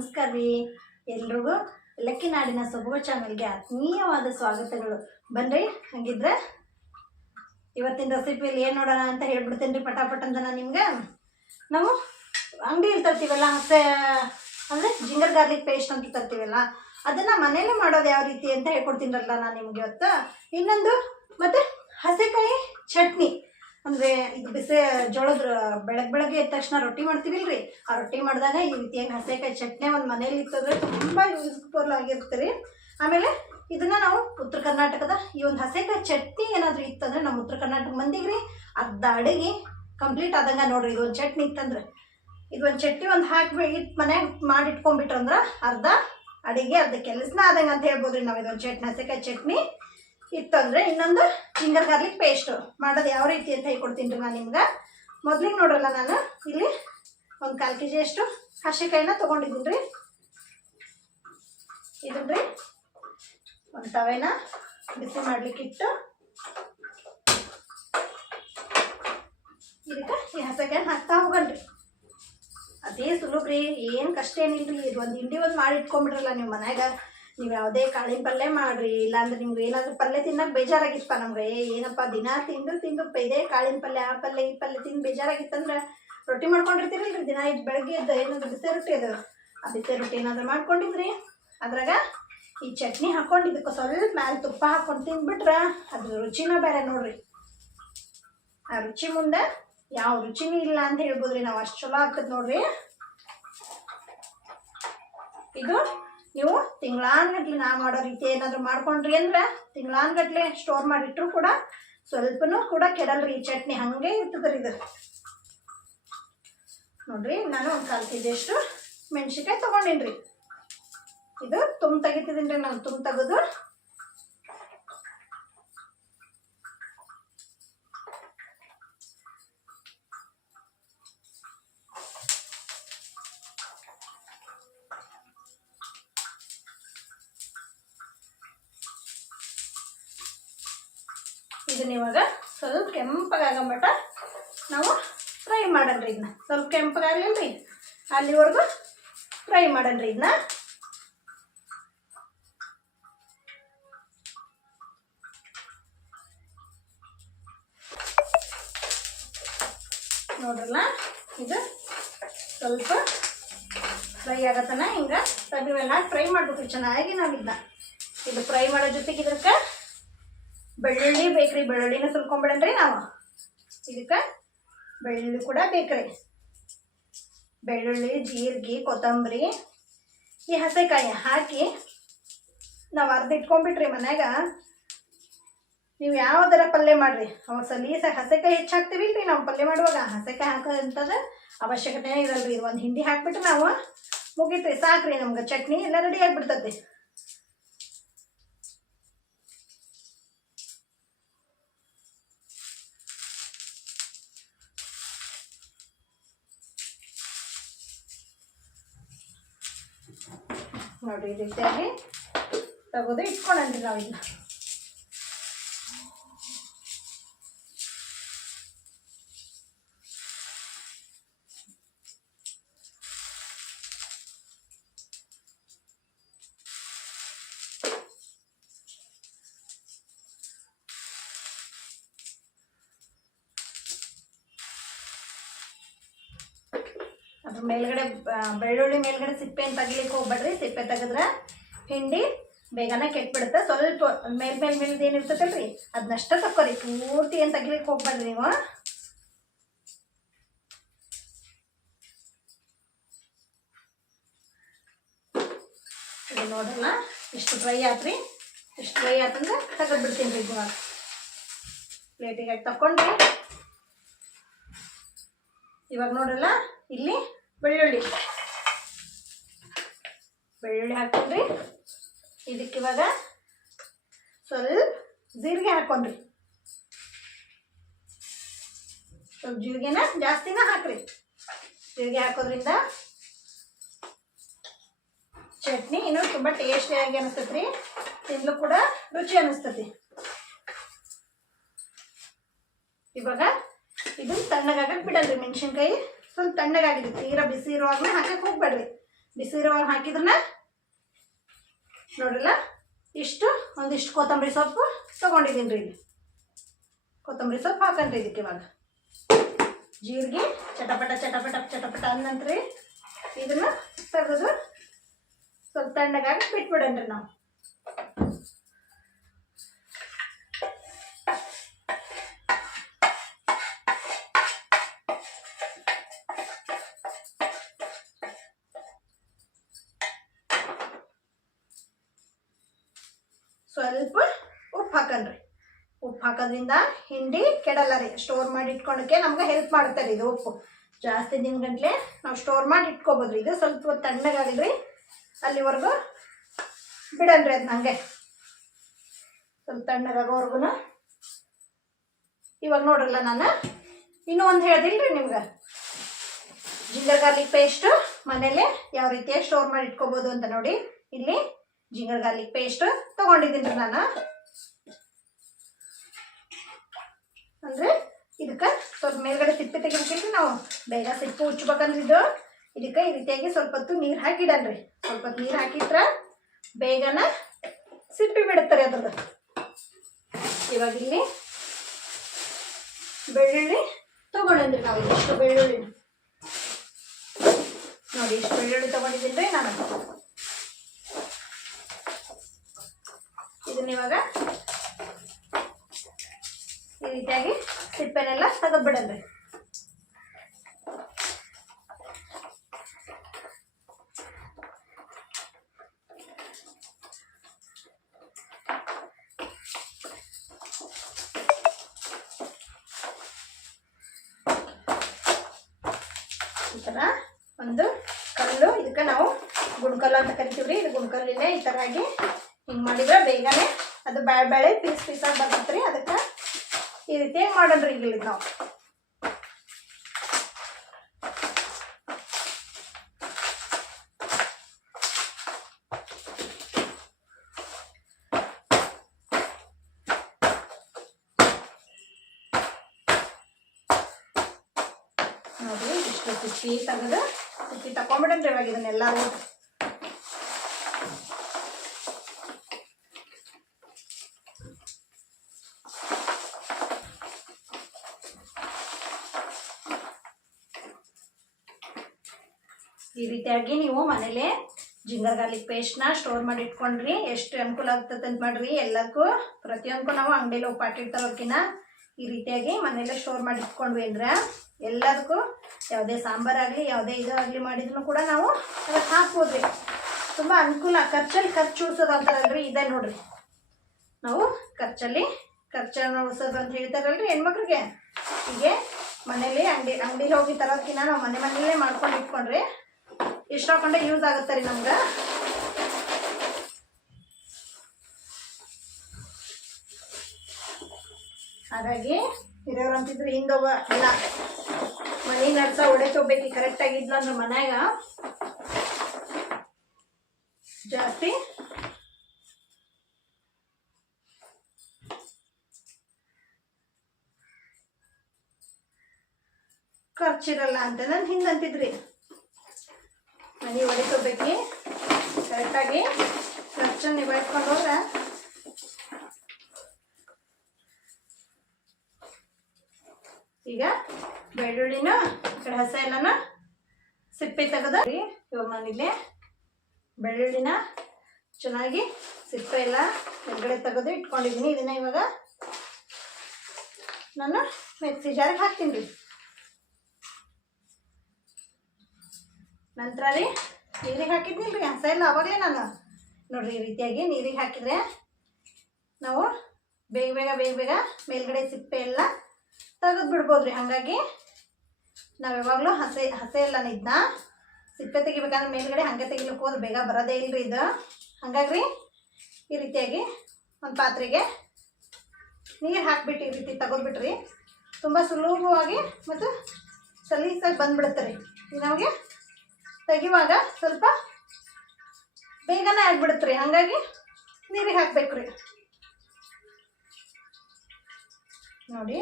ನಮಸ್ಕಾರ ರೀ ಎಲ್ರಿಗೂ ಲಕ್ಕಿನಾಡಿನ ಸೊಬಗು ಚಾನಲ್ಗೆ ಆತ್ಮೀಯವಾದ ಸ್ವಾಗತಗಳು. ಬನ್ರಿ ಹಾಗಿದ್ರೆ ಇವತ್ತಿನ ರೆಸಿಪಿಯಲ್ಲಿ ಏನು ನೋಡೋಣ ಅಂತ ಹೇಳ್ಬಿಡ್ತೇನೆ ರೀ ಪಟಾಪಟ್ ಅಂತ. ನಾನು ನಿಮ್ಗೆ ನಾವು ಅಂಗಡಿಯಲ್ಲಿ ತರ್ತೀವಲ್ಲ ಹಸೆ ಅಂದರೆ ಜಿಂಜರ್ ಗಾರ್ಲಿಕ್ ಪೇಸ್ಟ್ ಅಂತ ತರ್ತೀವಲ್ಲ ಅದನ್ನು ಮನೇಲಿ ಮಾಡೋದು ಯಾವ ರೀತಿ ಅಂತ ಹೇಳ್ಕೊಡ್ತೀನಲ್ಲ ನಾನು ನಿಮ್ಗೆ ಇವತ್ತು. ಇನ್ನೊಂದು ಮತ್ತು ಹಸೆಕಾಯಿ ಚಟ್ನಿ ಅಂದರೆ ಇದು ಬಿಸಿ ಜೋಳದ ಬೆಳಗ್ಗೆ ಎದ್ದ ತಕ್ಷಣ ರೊಟ್ಟಿ ಮಾಡ್ತೀವಿಲ್ರಿ, ಆ ರೊಟ್ಟಿ ಮಾಡಿದಾಗ ಈ ರೀತಿಯಾಗಿ ಹಸೆಕಾಯಿ ಚಟ್ನಿ ಒಂದು ಮನೇಲಿ ಇತ್ತಂದರೆ ತುಂಬ ಯೂಸ್ಫುಲ್ ಆಗಿರ್ತೀರಿ. ಆಮೇಲೆ ಇದನ್ನು ನಾವು ಉತ್ತರ ಕರ್ನಾಟಕದ ಈ ಒಂದು ಹಸೆಕಾಯಿ ಚಟ್ನಿ ಏನಾದರೂ ಇತ್ತಂದರೆ ನಮ್ಮ ಉತ್ತರ ಕರ್ನಾಟಕ ಮಂದಿಗೆ ರೀ ಅರ್ಧ ಅಡುಗೆ ಕಂಪ್ಲೀಟ್ ಆದಂಗೆ ನೋಡಿರಿ. ಇದು ಒಂದು ಚಟ್ನಿ ಇತ್ತಂದ್ರೆ ಇದು ಒಂದು ಚಟ್ನಿ ಒಂದು ಇಟ್ಟು ಮನ್ಯಾಗ ಮಾಡಿ ಇಟ್ಕೊಂಡ್ಬಿಟ್ರಂದ್ರೆ ಅರ್ಧ ಅಡುಗೆ ಅರ್ಧ ಕೆಲಸನ ಆದಂಗೆ ಅಂತ ಹೇಳ್ಬೋದು ರೀ. ನಾವು ಇದೊಂದು ಚಟ್ನಿ ಹಸೆಕಾಯಿ ಚಟ್ನಿ ಇತ್ತಂದರೆ ಇನ್ನೊಂದು ಜಿಂಜರ್ ಗಾರ್ಲಿಕ್ ಪೇಸ್ಟು ಮಾಡೋದು ಯಾವ ರೀತಿ ಅಂತ ಹೇಳ್ಕೊಡ್ತೀನಿ ರೀ ನಾನು ನಿಮ್ಗೆ. ಮೊದಲಿಗೆ ನೋಡ್ರಲ್ಲ ನಾನು ಇಲ್ಲಿ ಒಂದು 1/4 kg ಅಷ್ಟು ಹಸೆಕಾಯಿನ ತೊಗೊಂಡಿದ್ದೀನಿ ರೀ. ಇದನ್ನ ರೀ ಒಂದು ತವೆನ ಬಿಸಿ ಮಾಡಲಿಕ್ಕಿಟ್ಟು ಇದಕ್ಕೆ ಈ ಹಸೆಕಾಯಿನ ಹಾಕ್ತಾ ಹೋಗಣ್ರಿ. ಅದೇ ಸುಲಭ ರೀ, ಏನು ಕಷ್ಟ ಏನಿಲ್ಲ ರೀ. ಇದು ಒಂದು ಹಿಂಡಿ ಒಂದು ಮಾಡಿ ಇಟ್ಕೊಂಡ್ಬಿಡ್ರಲ್ಲ ನೀವು ಮನ್ಯಾಗ. ನೀವು ಯಾವುದೇ ಕಾಳಿನ ಪಲ್ಯ ಮಾಡಿರಿ, ಇಲ್ಲಾಂದ್ರೆ ನಿಮ್ಗೆ ಏನಾದರೂ ಪಲ್ಯ ತಿನ್ನೋಕೆ ಬೇಜಾರಾಗಿತ್ತಪ್ಪ ನಮ್ಗೆ, ಏನಪ್ಪ ದಿನ ತಿಂದು ಇದೇ ಕಾಳಿನ ಪಲ್ಯ ಆ ಪಲ್ಯ ಈ ಪಲ್ಯ ತಿಂದು ಬೇಜಾರಾಗಿತ್ತಂದ್ರೆ ರೊಟ್ಟಿ ಮಾಡ್ಕೊಂಡಿರ್ತೀರಲ್ರಿ ದಿನ. ಇದು ಬೆಳಗ್ಗೆ ಎದ್ದು ಏನಾದರೂ ಬಿಸಿ ರೊಟ್ಟಿ ಅದು ಆ ಬಿಸಿ ರೊಟ್ಟಿ ಏನಾದರೂ ಮಾಡ್ಕೊಂಡಿದ್ರಿ ಅದ್ರಾಗ ಈ ಚಟ್ನಿ ಹಾಕ್ಕೊಂಡು ಇದಕ್ಕೆ ಸ್ವಲ್ಪ ಮ್ಯಾಲೆ ತುಪ್ಪ ಹಾಕ್ಕೊಂಡು ತಿಂದ್ಬಿಟ್ರೆ ಅದ್ರ ರುಚಿನ ಬೇರೆ ನೋಡ್ರಿ. ಆ ರುಚಿ ಮುಂದೆ ಯಾವ ರುಚಿನೂ ಇಲ್ಲ ಅಂತ ಹೇಳ್ಬೋದ್ರಿ. ನಾವು ಅಷ್ಟು ಚಲೋ ಆಗ್ತದೆ ನೋಡ್ರಿ. ಇದು ನೀವು ತಿಂಗಳಾನ್ಗಟ್ಲೆ ನಾ ಮಾಡೋ ರೀತಿ ಏನಾದರೂ ಮಾಡ್ಕೊಂಡ್ರಿ ಅಂದ್ರೆ ತಿಂಗಳಾನ್ಗಟ್ಲೆ ಸ್ಟೋರ್ ಮಾಡಿಟ್ರು ಕೂಡ ಸ್ವಲ್ಪನೂ ಕೂಡ ಕೆಡಲ್ರಿ. ಈ ಚಟ್ನಿ ಹಾಗೆ ಇರ್ತದ್ರಿ. ಇದು ನೋಡ್ರಿ ನಾನು ಒಂದು 1/4 kg ಅಷ್ಟು ಮೆಣಸಿನ್ಕಾಯಿ ತೊಗೊಂಡಿನಿ ರೀ. ಇದು ತುಂಬ ತೆಗಿತಿದ್ದೀನಿ ರೀ ನಾನು. ತುಂಬ ತೆಗೆದು ಇದನ್ನ ಇವಾಗ ಸ್ವಲ್ಪ ಕೆಂಪಗಾಗಮಟ ನಾವು ಫ್ರೈ ಮಾಡಣ್ರಿ. ಇದನ್ನ ಸ್ವಲ್ಪ ಕೆಂಪಗಾಗಲಿಲ್ಲ ರೀ ಅಲ್ಲಿವರೆಗೂ ಫ್ರೈ ಮಾಡಣ್ರಿ. ಇದನ್ನ ನೋಡ್ರಲ್ಲ ಇದು ಸ್ವಲ್ಪ ಫ್ರೈ ಆಗತ್ತನ ಹಿಂಗೆ ತಗವೆಲ್ಲ ಫ್ರೈ ಮಾಡ್ಬೇಕು ಚೆನ್ನಾಗಿ. ನಾವು ಇದು ಫ್ರೈ ಮಾಡೋ ಜೊತೆಗೆ ಇದಕ್ಕೆ ಬೆಳ್ಳುಳ್ಳಿ ಬೇಕ್ರಿ. ಬೆಳ್ಳುಳ್ಳಿನ ಸುಲ್ಕೊಂಡ್ಬಿಡಣ್ರಿ ನಾವು. ಇದಕ್ಕೆ ಬೆಳ್ಳುಳ್ಳಿ ಕೂಡ ಬೇಕ್ರಿ. ಬೆಳ್ಳುಳ್ಳಿ, ಜೀರಿಗೆ, ಕೊತ್ತಂಬರಿ, ಈ ಹಸೆಕಾಯಿ ಹಾಕಿ ನಾವು ಅರ್ಧ ಇಟ್ಕೊಂಡ್ಬಿಟ್ರಿ ಮನ್ಯಾಗ. ನೀವು ಯಾವುದರ ಪಲ್ಯ ಮಾಡಿರಿ ಅವಾಗ ಸಲೀಸಾಗಿ ಹಸೆಕಾಯಿ ಹೆಚ್ಚು ಹಾಕ್ತೀವಿ ರೀ ನಾವು ಪಲ್ಯ ಮಾಡುವಾಗ. ಹಸೆಕಾಯಿ ಹಾಕೋಂಥದ್ದು ಅವಶ್ಯಕತೆ ಇರಲ್ರಿ. ಇದು ಒಂದು ಹಿಂಡಿ ಹಾಕ್ಬಿಟ್ಟು ನಾವು ಮುಗೀತ್ರಿ, ಸಾಕ್ರಿ. ನಮ್ಗೆ ಚಟ್ನಿ ಎಲ್ಲ ರೆಡಿ ಆಗಿಬಿಡ್ತದೆ. ನೋಡಿರಿ ಈ ರೀತಿಯಾಗಿ ತಗೋದು ಇಟ್ಕೊಂಡ್ರಿ ನಾವು. ಇದನ್ನ ಅದ್ರ ಮೇಲ್ಗಡೆ ಬೆಳ್ಳುಳ್ಳಿ ಮೇಲ್ಗಡೆ ಸಿಪ್ಪೆಯನ್ನು ತೆಗಿಲಿಕ್ಕೆ ಹೋಗ್ಬೇಡ್ರಿ. ಸಿಪ್ಪೆ ತೆಗೆದ್ರೆ ಹಿಂಡಿ ಬೇಗನೆ ಕೆಟ್ಬಿಡುತ್ತೆ. ಸ್ವಲ್ಪ ಮೇಲ್ಮೇಲೆ ಏನಿರ್ತೈತಲ್ರಿ ಅದನ್ನಷ್ಟ ತಕ್ಕೋರಿ, ಪೂರ್ತಿ ಏನು ತೆಗಿಲಿಕ್ಕೆ ಹೋಗ್ಬೇಡ್ರಿ ನೀವು. ಇದು ನೋಡ್ರಲ್ಲ ಇಷ್ಟು ಫ್ರೈ ಆತ್ರಿ. ಇಷ್ಟು ಫ್ರೈ ಆತಂದ್ರೆ ತೆಗೆದ್ಬಿಡ್ತೀನಿ ರೀ. ಇವಾಗ ಪ್ಲೇಟಿಗೆ ಹಾಕಿ ತಕ್ಕೊಂಡ್ರಿ. ಇವಾಗ ನೋಡ್ರಲ್ಲ ಇಲ್ಲಿ ಬೆಳ್ಳುಳ್ಳಿ ಹಾಕೊಂಡ್ರಿ. ಇದಕ್ಕೆ ಇವಾಗ ಸ್ವಲ್ಪ ಜೀರಿಗೆ ಹಾಕೊಂಡ್ರಿ. ಸ್ವಲ್ಪ ಜೀರಿಗೆನ ಜಾಸ್ತಿನ ಹಾಕ್ರಿ. ಜೀರಿಗೆ ಹಾಕೋದ್ರಿಂದ ಚಟ್ನಿ ಇನ್ನೂ ತುಂಬ ಟೇಸ್ಟಿಯಾಗಿ ಅನಿಸ್ತೈತಿ ರೀ. ತಿನ್ಲು ಕೂಡ ರುಚಿ ಅನಿಸ್ತೈತಿ. ಇವಾಗ ಇದನ್ನ ತಣ್ಣಗಾಗಕ್ಕೆ ಬಿಡಲ್ರಿ. ಮೆಣಸಿನ್ಕಾಯಿ ಸ್ವಲ್ಪ ತಣ್ಣಗಾಗಿದೆ, ತೀರಾ ಬಿಸಿ ಇರುವಾಗಲೇ ಹಾಕಕ್ಕೆ ಹೋಗ್ಬೇಡ್ರಿ. ಬಿಸಿರುವಾಗ ಹಾಕಿದ್ರನ್ನ ನೋಡ್ರಲ್ಲ ಇಷ್ಟು ಒಂದಿಷ್ಟು ಕೊತ್ತಂಬರಿ ಸೊಪ್ಪು ತೊಗೊಂಡಿದ್ದೀನಿ ರೀ. ಇಲ್ಲಿ ಕೊತ್ತಂಬರಿ ಸೊಪ್ಪು ಹಾಕನ್ರಿ ಇದಕ್ಕೆ. ಇವಾಗ ಜೀರಿಗೆ ಚಟಪಟ ಚಟಪಟ ಚಟಪಟ ಅಂದಂತ್ರಿ ಇದನ್ನ ತೆಗೆದು ಸ್ವಲ್ಪ ತಣ್ಣಗಾಗಿ ಬಿಟ್ಬಿಡನ್ರಿ ನಾವು. ಸ್ವಲ್ಪ ಉಪ್ಪು ಹಾಕನ್ರಿ. ಉಪ್ಪು ಹಾಕೋದ್ರಿಂದ ಹಿಂಡಿ ಕೆಡಲ್ಲ ರೀ. ಸ್ಟೋರ್ ಮಾಡಿ ಇಟ್ಕೊಳಕ್ಕೆ ನಮ್ಗೆ ಹೆಲ್ಪ್ ಮಾಡುತ್ತೆ ರೀ ಇದು. ಉಪ್ಪು ಜಾಸ್ತಿ ದಿನಗಂಟ್ಲೆ ನಾವು ಸ್ಟೋರ್ ಮಾಡಿ ಇಟ್ಕೋಬೋದು ರೀ. ಇದು ಸ್ವಲ್ಪ ತಣ್ಣಗಾಗಲ್ರಿ ಅಲ್ಲಿವರೆಗೂ ಬಿಡನ್ರಿ ಅದನ್ನ ಹಂಗೆ ಸ್ವಲ್ಪ ತಣ್ಣಗಾಗೋವರೆಗೂ. ಇವಾಗ ನೋಡ್ರಲ್ಲ ನಾನು ಇನ್ನೂ ಒಂದು ಹೇಳ್ದಿಲ್ರಿ ನಿಮ್ಗೆ, ಜಿಂಜರ್ ಗಾರ್ಲಿಕ್ ಪೇಸ್ಟ್ ಮನೇಲೆ ಯಾವ ರೀತಿಯಾಗಿ ಸ್ಟೋರ್ ಮಾಡಿ ಇಟ್ಕೋಬೋದು ಅಂತ. ನೋಡಿ ಇಲ್ಲಿ ಜಿಂಜರ್ ಗಾರ್ಲಿಕ್ ಪೇಸ್ಟ್ ತೊಗೊಂಡಿದ್ದೀನಿ ರೀ ನಾನು. ಅಂದರೆ ಇದಕ್ಕೆ ಸ್ವಲ್ಪ ಮೇಲ್ಗಡೆ ಸಿಪ್ಪೆ ತೆಗಿಬೇಕಿಲ್ರಿ, ನಾವು ಬೇಗ ಸಿಪ್ಪೆ ಉಚ್ಬೇಕಂದ್ರಿದ್ದು. ಇದಕ್ಕೆ ಈ ರೀತಿಯಾಗಿ ಸ್ವಲ್ಪ ಹೊತ್ತು ನೀರು ಹಾಕಿಡನ್ರಿ. ಸ್ವಲ್ಪ ಹೊತ್ತು ನೀರು ಹಾಕಿಟ್ರೆ ಬೇಗನ ಸಿಪ್ಪೆ ಬಿಡುತ್ತಾರೆ ಅದ್ರದ್ದು. ಇವಾಗ ಇಲ್ಲಿ ಬೆಳ್ಳುಳ್ಳಿ ತೊಗೊಂಡ್ರಿ ನಾವು. ಇಷ್ಟು ಬೆಳ್ಳುಳ್ಳಿ ನೋಡಿ, ಇಷ್ಟು ಬೆಳ್ಳುಳ್ಳಿ ತೊಗೊಂಡಿದ್ದೀನಿ ರೀ ನಾನು. ಇದನ್ನ ಇವಾಗ ಈ ರೀತಿಯಾಗಿ ಸಿಪ್ಪೆನೆಲ್ಲ ತೆಗೆದ್ಬಿಡನ್ರಿ. ಈ ಥರ ಒಂದು ಕಲ್ಲು, ಇದಕ್ಕೆ ನಾವು ಗುಂಡ್ಕಲ್ಲು ಅಂತ ಕರಿತೀವ್ರಿ. ಇದು ಗುಂಡ್ಕಲ್ಲಿನೇ ಈ ಥರ ಆಗಿ ಹಿಂಗೆ ಮಾಡಿದ್ರೆ ಬೇಗನೆ ಅದು ಬೇಳೆ ಪೀಸ್ ಪೀಸಾಗಿ ಬರ್ತೈತೆ ರೀ. ಅದಕ್ಕೆ ಈ ರೀತಿ ಮಾಡನ್ರಿ ಈಗ ನಾವು. ನೋಡ್ರಿ ಇಷ್ಟು ಸಿಪ್ಪಿ ತೆಗೆದು ಸಿಪ್ಪಿ ತಕೊಂಡ್ಬಿಡನ್ರಿ ಇವಾಗ ಇದನ್ನೆಲ್ಲ. ಈ ರೀತಿಯಾಗಿ ನೀವು ಮನೇಲೆ ಜಿಂಜರ್ ಗಾರ್ಲಿಕ್ ಪೇಸ್ಟ್ನ ಸ್ಟೋರ್ ಮಾಡಿ ಇಟ್ಕೊಂಡ್ರಿ ಎಷ್ಟು ಅನುಕೂಲ ಆಗ್ತದೆ ಅಂತ ಮಾಡ್ರಿ. ಎಲ್ಲದಕ್ಕೂ ಪ್ರತಿಯೊಂದಕ್ಕೂ ನಾವು ಅಂಗಡಿಯಲ್ಲಿ ಹೋಗಿ ಪ್ಯಾಕೆಟ್ ತರೋಕ್ಕಿಂತ ಈ ರೀತಿಯಾಗಿ ಮನೇಲೆ ಸ್ಟೋರ್ ಮಾಡಿ ಇಟ್ಕೊಂಡ್ವಿ ಅಂದ್ರೆ ಎಲ್ಲದಕ್ಕೂ ಯಾವುದೇ ಸಾಂಬಾರಾಗಲಿ ಯಾವುದೇ ಇದು ಆಗಲಿ ಮಾಡಿದ್ರು ಕೂಡ ನಾವು ಅದಕ್ಕೆ ಹಾಕ್ಬೋದ್ರಿ. ತುಂಬ ಅನುಕೂಲ. ಖರ್ಚು ಉಳಿಸೋದು ಅಂತಾರಲ್ರಿ, ಇದೇ ನೋಡ್ರಿ. ನಾವು ಖರ್ಚನ್ನು ಉಳಿಸೋದು ಅಂತ ಹೇಳ್ತಾರಲ್ರಿ ಹೆಣ್ಮಕ್ಳಿಗೆ. ಹೀಗೆ ಮನೇಲಿ ಅಂಗಡಿಲಿ ಹೋಗಿ ತರೋದಕ್ಕಿಂತ ನಾವು ಮನೆಯಲ್ಲೇ ಮಾಡ್ಕೊಂಡು ಇಟ್ಕೊಂಡ್ರಿ ಎಷ್ಟು ಹಾಕೊಂಡೆ ಯೂಸ್ ಆಗುತ್ತೆ ರೀ ನಮ್ಗೆ. ಹಾಗಾಗಿ ಹಿರಿಯವ್ರು ಅಂತಿದ್ರು ಹಿಂದೋಗ ಎಲ್ಲ ಮನೆ ನಡ್ಸ ಹೊಡೆತೋಗ್ಬೇಕು ಕರೆಕ್ಟಾಗಿದ್ಲ ಅಂದ್ರೆ ಮನ್ಯಾಗ ಜಾಸ್ತಿ ಖರ್ಚಿರಲ್ಲ ಅಂತ ನಾನು ಹಿಂದಂತಿದ್ರಿ. ಮನೆ ಹೊಡೆತೋಗ್ಬೇಕು ಕರೆಕ್ಟಾಗಿ ಖರ್ಚನ್ನು ನಿಭಾಯಿಸ್ಕೊಂಡು ಹೋದ್ರೆ ಈಗ ಬೆಳ್ಳುಳ್ಳಿನ ಕಡೆ ಹಸ ಎಲ್ಲನ ಸಿಪ್ಪೆ ತೆಗೆದ ಇವಾಗ ನಾನಿಲ್ಲಿ ಬೆಳ್ಳುಳ್ಳಿನ ಚೆನ್ನಾಗಿ ಸಿಪ್ಪೆ ಎಲ್ಲ ಹೊರಗಡೆ ತೆಗೆದು ಇಟ್ಕೊಂಡಿದ್ದೀನಿ. ಇದನ್ನ ಇವಾಗ ನಾನು ಮಿಕ್ಸಿ ಜಾರಿಗೆ ಹಾಕ್ತೀನಿ ರೀ. ನಂತರ ರೀ ನೀರಿಗೆ ಹಾಕಿದ್ನಿಲ್ಲ ರೀ ಹಸ ಎಲ್ಲ ಅವಾಗಲೇ ನಾನು ನೋಡ್ರಿ ಈ ರೀತಿಯಾಗಿ ನೀರಿಗೆ ಹಾಕಿದರೆ ನಾವು ಬೇಗ ಬೇಗ ಮೇಲ್ಗಡೆ ಸಿಪ್ಪೆ ಎಲ್ಲ ತೆಗೆದು ಬಿಡ್ಬೋದ್ರಿ. ಹಾಗಾಗಿ ನಾವು ಯಾವಾಗಲೂ ಹಸೆ ಎಲ್ಲ ಇದನ್ನ ಸಿಪ್ಪೆ ತೆಗಿಬೇಕಂದ್ರೆ ಮೇಲ್ಗಡೆ ಹಾಗೆ ತೆಗಿಲಿಕ್ಕೆ ಹೋದ್ರೆ ಬೇಗ ಬರೋದೇ ಇಲ್ಲರಿ ಇದು. ಹಾಗಾಗಿ ಈ ರೀತಿಯಾಗಿ ಒಂದು ಪಾತ್ರೆಗೆ ನೀರು ಹಾಕಿಬಿಟ್ಟು ಈ ರೀತಿ ತೆಗೆದ್ಬಿಟ್ರಿ ತುಂಬ ಸುಲಭವಾಗಿ ಮತ್ತು ಸಲೀಸಾಗಿ ಬಂದುಬಿಡುತ್ತೆ ರೀ. ಇದು ನಮಗೆ ತೆಗಿವಾಗ ಸ್ವಲ್ಪ ಬೇಗನೆ ಆಗಿಬಿಡುತ್ತೆ ರೀ. ಹಾಗಾಗಿ ನೀರಿಗೆ ಹಾಕಬೇಕು ರೀ. ನೋಡಿ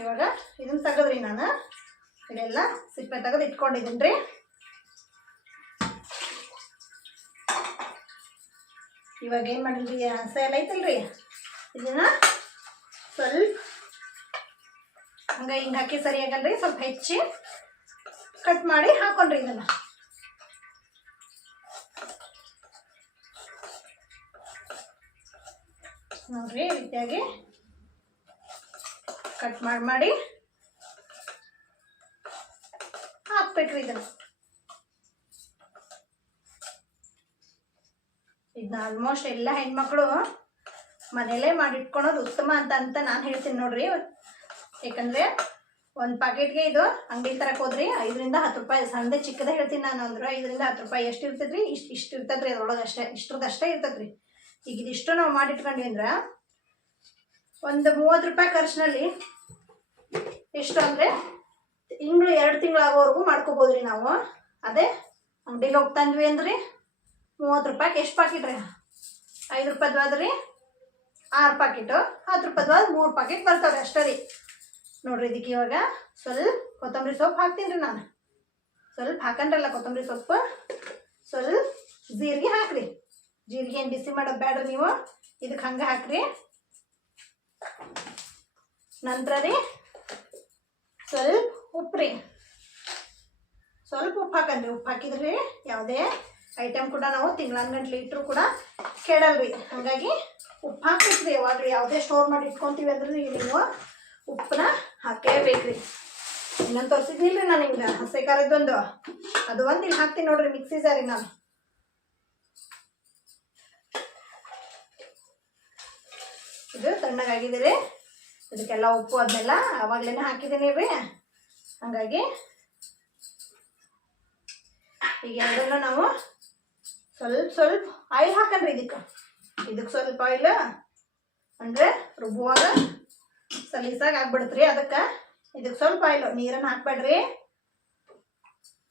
ಇವಾಗ ಇದನ್ನು ತೆಗೆದ್ರಿ ನಾನು ಇದೆಲ್ಲ ಸಿಪ್ಪೆ ತೆಗೆದು ಇಟ್ಕೊಂಡಿದ್ದೀನಿ ರೀ. ಇವಾಗ ಏನು ಮಾಡಿದ್ರಿ, ಹಸೆ ಎಲ್ಲ ಐತಲ್ರಿ, ಇದನ್ನು ಸ್ವಲ್ಪ ಹಂಗೆ ಹಿಂಗೆ ಹಾಕಿ ಸರಿ ಆಗಲ್ರಿ, ಸ್ವಲ್ಪ ಹೆಚ್ಚಿ ಕಟ್ ಮಾಡಿ ಹಾಕೊಂಡ್ರಿ. ಇದನ್ನು ನೋಡ್ರಿ ಈ ರೀತಿಯಾಗಿ ಕಟ್ ಮಾಡಿ ಹಾಕ್ಬೇಕ್ರಿ. ಇದನ್ನು ಇದನ್ನ ಆಲ್ಮೋಸ್ಟ್ ಎಲ್ಲ ಹೆಣ್ಮಕ್ಳು ಮನೇಲೇ ಮಾಡಿಟ್ಕೊಳೋದು ಉತ್ತಮ ಅಂತ ನಾನು ಹೇಳ್ತೀನಿ ನೋಡ್ರಿ. ಯಾಕಂದರೆ ಒಂದು ಪ್ಯಾಕೆಟ್ಗೆ ಇದು ಅಂಗಡಿ ತರಕ್ಕೆ ಹೋದ್ರಿ 5 ರಿಂದ 10 ರೂಪಾಯಿ, ಸಣ್ಣದೇ ಚಿಕ್ಕದೇ ಹೇಳ್ತೀನಿ ನಾನು. ಅಂದ್ರೆ 5 ರಿಂದ 10 ರೂಪಾಯಿ ಎಷ್ಟು ಇರ್ತದ್ರಿ, ಇಷ್ಟು ಇರ್ತದ್ರಿ, ಅದ್ರೊಳಗೆ ಅಷ್ಟೇ, ಇಷ್ಟರದಷ್ಟೇ ಇರ್ತದ್ರಿ. ಈಗ ಇದಿಷ್ಟು ನಾವು ಮಾಡಿಟ್ಕೊಂಡ್ವಿ ಅಂದ್ರೆ ಒಂದು 30 ರೂಪಾಯಿ ಖರ್ಚಿನಲ್ಲಿ ಎಷ್ಟು ಅಂದರೆ ತಿಂಗಳು 2 ತಿಂಗಳಾಗೋವರೆಗೂ ಮಾಡ್ಕೋಬೋದ್ರಿ ನಾವು. ಅದೇ ಅಂಗಡಿಗೆ ಹೋಗ್ತಂದ್ವಿ ಅಂದ್ರಿ 30 ರೂಪಾಯಿಗೆ ಎಷ್ಟು ಪ್ಯಾಕೆಟ್ ರೀ, 5 ರೂಪಾಯ್ದು ಆದ್ರಿ 6 ಪ್ಯಾಕೆಟು, 10 ರೂಪಾಯ್ದು ಆದ್ರೆ 3 ಪ್ಯಾಕೆಟ್ ಬರ್ತಾವ್ರಿ ಅಷ್ಟೇ ರೀ. ನೋಡ್ರಿ ಇದಕ್ಕೆ ಇವಾಗ ಸ್ವಲ್ಪ ಕೊತ್ತಂಬರಿ ಸೊಪ್ಪು ಹಾಕ್ತೀನಿ ರೀ ನಾನು. ಸ್ವಲ್ಪ ಹಾಕಂಡ್ರಲ್ಲ ಕೊತ್ತಂಬರಿ ಸೊಪ್ಪು, ಸ್ವಲ್ಪ ಜೀರಿಗೆ ಹಾಕ್ರಿ. ಜೀರಿಗೆ ಏನು ಬಿಸಿ ಮಾಡೋದು ಬೇಡ್ರಿ ನೀವು, ಇದಕ್ಕೆ ಹಂಗೆ ಹಾಕ್ರಿ. ನಂತರ ರೀ ಸ್ವಲ್ಪ ಉಪ್ಪು ರೀ, ಸ್ವಲ್ಪ ಉಪ್ಪು ಹಾಕಂಡ್ರಿ. ಉಪ್ಪು ಹಾಕಿದ್ರಿ ಯಾವುದೇ ಐಟಮ್ ಕೂಡ ನಾವು ತಿಂಗಳಾನ್ಗಂಟ್ಲೆ ಇಟ್ಟರು ಕೂಡ ಕೆಡಲ್ರಿ. ಹಾಗಾಗಿ ಉಪ್ಪು ಹಾಕ್ಬೇಕ್ರಿ. ಯಾವಾಗ್ರಿ ಯಾವುದೇ ಸ್ಟೋರ್ ಮಾಡಿ ಇಟ್ಕೊತೀವಿ ಅಂದ್ರೆ ನೀವು ಉಪ್ಪನ್ನ ಹಾಕೇಬೇಕ್ರಿ. ಇನ್ನೊಂದು ತೋರಿಸಿದ್ನಿಲ್ರಿ ನಾನು ನಿಮ್ಗೆ ಹಸೆ ಖಾರದೊಂದು, ಅದು ಒಂದು ಇಲ್ಲಿ ಹಾಕ್ತೀನಿ ನೋಡ್ರಿ ಮಿಕ್ಸಿ ಜಾರಿಗೆ. ನಾನು ಇದು ತಣ್ಣಗಾಗಿದೆ ರೀ, ಇದಕ್ಕೆಲ್ಲ ಉಪ್ಪು ಅದನ್ನೆಲ್ಲ ಆವಾಗಲೇ ಹಾಕಿದ್ದೀನಿ ರೀ. ಹಾಗಾಗಿ ಈಗ ಎರಡನ್ನೂ ನಾವು ಸ್ವಲ್ಪ ಆಯಿಲ್ ಹಾಕನ್ರಿ. ಇದಕ್ಕೆ ಸ್ವಲ್ಪ ಆಯಿಲ್ ಅಂದರೆ ರುಬ್ಬುವಾಗ ಸಲೀಸಾಗಿ ಆಗ್ಬಿಡುತ್ತೆ ರೀ. ಅದಕ್ಕೆ ಇದಕ್ಕೆ ಸ್ವಲ್ಪ ಆಯಿಲು, ನೀರನ್ನು ಹಾಕ್ಬೇಡ್ರಿ,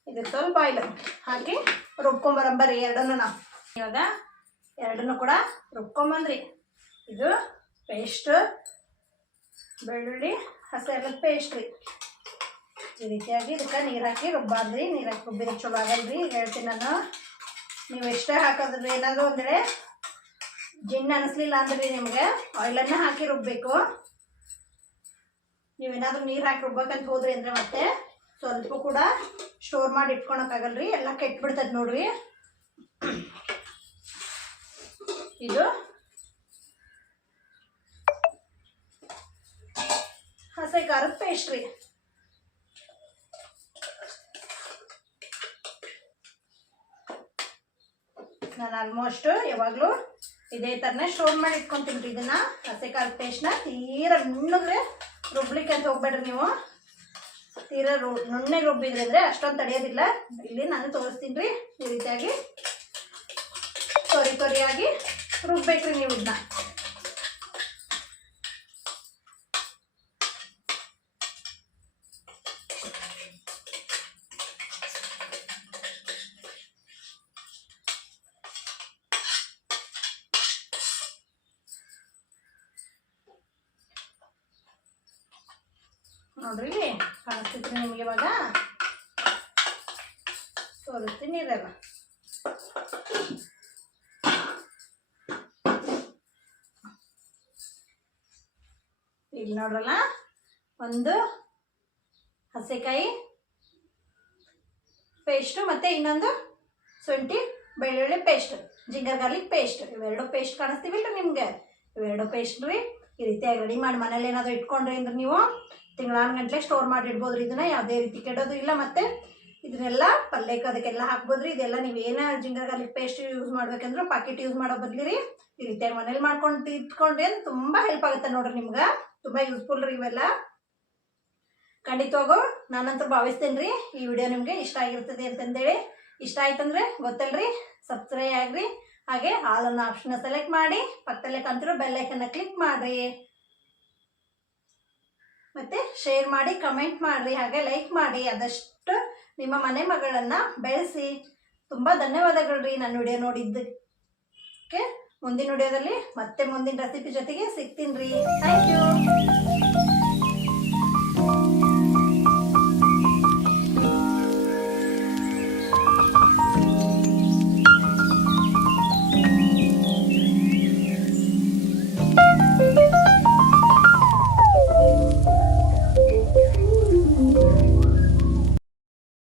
ಇದಕ್ಕೆ ಸ್ವಲ್ಪ ಆಯಿಲು ಹಾಕಿ ರುಬ್ಕೊಂಬರಂಬರಿ ಎರಡನ್ನೂ. ನಾವು ಇವಾಗ ಎರಡನ್ನೂ ಕೂಡ ರುಬ್ಕೊಂಬಂದ್ರಿ. ಇದು ಪೇಸ್ಟ್, ಬೆಳ್ಳುಳ್ಳಿ ಹಸಿ ಅಲ್ಲದ ಪೇಸ್ಟ್ ರೀ. ಈ ರೀತಿಯಾಗಿ ಇದಕ್ಕೆ ನೀರು ಹಾಕಿ ರುಬ್ಬಾದ್ರಿ. ನೀರು ಹಾಕಿ ರುಬ್ಬಿದ್ರೆ ಚಲೋ ಆಗಲ್ರಿ. ಈಗ ಹೇಳ್ತೀನಿ ನಾನು, ನೀವು ಎಷ್ಟೇ ಹಾಕೋದ್ರಿ ಏನಾದರೂ ಒಂದರೆ ಜಿಣ್ಣು ಅನ್ನಿಸ್ಲಿಲ್ಲ ಅಂದ್ರೆ ನಿಮಗೆ ಆಯಿಲನ್ನು ಹಾಕಿ ರುಬ್ಬಬೇಕು. ನೀವೇನಾದರೂ ನೀರು ಹಾಕಿ ರುಬ್ಬಕಂತ ಹೋದ್ರಿ ಅಂದರೆ ಮತ್ತೆ ಸ್ವಲ್ಪ ಕೂಡ ಸ್ಟೋರ್ ಮಾಡಿ ಇಟ್ಕೊಳಕ್ಕಾಗಲ್ರಿ, ಎಲ್ಲ ಕೆಟ್ಬಿಡ್ತದೆ ನೋಡ್ರಿ. ಇದು ಹಸೆ ಖಾರದ ಪೇಸ್ಟ್ ರೀ. ನಾನು ಆಲ್ಮೋಸ್ಟ್ ಯಾವಾಗಲೂ ಇದೇ ಥರನೇ ಸ್ಟೋರ್ ಮಾಡಿ ಇಟ್ಕೊತೀನಿ ರೀ. ಇದನ್ನು ಹಸೆ ಖಾರದ ಪೇಸ್ಟ್ನ ತೀರಾ ನುಣ್ಣಗೆ ರುಬ್ಲಿಕ್ಕೆ ಅಂತ ಹೋಗ್ಬೇಡ್ರಿ ನೀವು. ತೀರಾ ನುಣ್ಣಗೆ ರುಬ್ಬಿದ್ರಿ ಅಂದರೆ ಅಷ್ಟೊಂದು ತಡೆಯೋದಿಲ್ಲ. ಇಲ್ಲಿ ನಾನು ತೋರಿಸ್ತೀನಿ ರೀ. ಈ ರೀತಿಯಾಗಿ ತೊರಿಯಾಗಿ ರುಬ್ಬೇಕ್ರಿ ನೀವು ಇದನ್ನ. ನೋಡ್ರಿ ಕಾಣಿಸ್ತಿದ್ರಿ ನಿಮ್ಗೆ, ಇವಾಗ ತೋರಿಸ್ತೀನಿ ಇದೆಲ್ಲ. ಇಲ್ಲಿ ನೋಡ್ರಲ್ಲ, ಒಂದು ಹಸೆಕಾಯಿ ಪೇಸ್ಟು ಮತ್ತು ಇನ್ನೊಂದು ಶುಂಠಿ ಬೆಳ್ಳುಳ್ಳಿ ಪೇಸ್ಟ್, ಜಿಂಜರ್ ಗಾರ್ಲಿಕ್ ಪೇಸ್ಟ್. ಇವೆರಡು ಪೇಸ್ಟ್ ಕಾಣಿಸ್ತೀವಿಲ್ಲ ನಿಮಗೆ, ಇವೆರಡು ಪೇಸ್ಟ್ ರೀ. ಈ ರೀತಿಯಾಗಿ ರೆಡಿ ಮಾಡಿ ಮನೇಲಿ ಏನಾದರೂ ಇಟ್ಕೊಂಡ್ರಿ ಅಂದ್ರೆ ನೀವು ತಿಂಗಳಾನ್ಗಂಟ್ಲೆ ಸ್ಟೋರ್ ಮಾಡಿ ಇಡ್ಬೋದು ರೀ. ಇದನ್ನ ಯಾವುದೇ ರೀತಿ ಕೆಡೋದು ಇಲ್ಲ. ಮತ್ತು ಇದನ್ನೆಲ್ಲ ಪಲ್ಯಕ್ಕೆ ಅದಕ್ಕೆಲ್ಲ ಹಾಕ್ಬೋದು ರೀ. ಇದೆಲ್ಲ ನೀವೇನು ಜಿಂಜರ್ ಗಾರ್ಲಿಕ್ ಪೇಸ್ಟ್ ಯೂಸ್ ಮಾಡ್ಬೇಕಂದ್ರೆ ಪ್ಯಾಕೆಟ್ ಯೂಸ್ ಮಾಡೋ ಬದಲಿ ರೀ ಈ ರೀತಿಯಾಗಿ ಮನೇಲಿ ಮಾಡ್ಕೊಂಡು ಇಟ್ಕೊಂಡ್ರಿ ಅಂದ್ರೆ ತುಂಬ ಹೆಲ್ಪ್ ಆಗುತ್ತೆ ನೋಡ್ರಿ. ನಿಮ್ಗೆ ತುಂಬ ಯೂಸ್ಫುಲ್ ರೀ ಇವೆಲ್ಲ. ಖಂಡಿತವಾಗೂ ನಾನಂತೂ ಭಾವಿಸ್ತೇನೆ ರೀ ಈ ವಿಡಿಯೋ ನಿಮಗೆ ಇಷ್ಟ ಆಗಿರ್ತದೆ ಅಂತಂದೇಳಿ. ಇಷ್ಟ ಆಯ್ತಂದ್ರೆ ಗೊತ್ತಲ್ರಿ, ಸಬ್ಸ್ಕ್ರೈಬ್ ಆಗ್ರಿ. ಹಾಗೆ ಆಲ್ ಅನ್ನೋ ಆಪ್ಷನ್ನ ಸೆಲೆಕ್ಟ್ ಮಾಡಿ ಪಕ್ಕದಲ್ಲೇ ಕಾಣ್ತಿರೋ ಬೆಲ್ ಐಕನ್ನ ಕ್ಲಿಕ್ ಮಾಡಿರಿ. ಮತ್ತು ಶೇರ್ ಮಾಡಿ, ಕಮೆಂಟ್ ಮಾಡಿರಿ, ಹಾಗೆ ಲೈಕ್ ಮಾಡಿ. ಆದಷ್ಟು ನಿಮ್ಮ ಮನೆ ಮಗಳನ್ನು ಬೆಳೆಸಿ. ತುಂಬ ಧನ್ಯವಾದಗಳು ರೀ ನನ್ನ ವಿಡಿಯೋ ನೋಡಿದ್ದಕ್ಕೆ. ಮುಂದಿನ ವಿಡಿಯೋದಲ್ಲಿ ಮತ್ತೆ ಮುಂದಿನ ರೆಸಿಪಿ ಜೊತೆಗೆ ಸಿಗ್ತೀನಿ ರೀ. Thank you.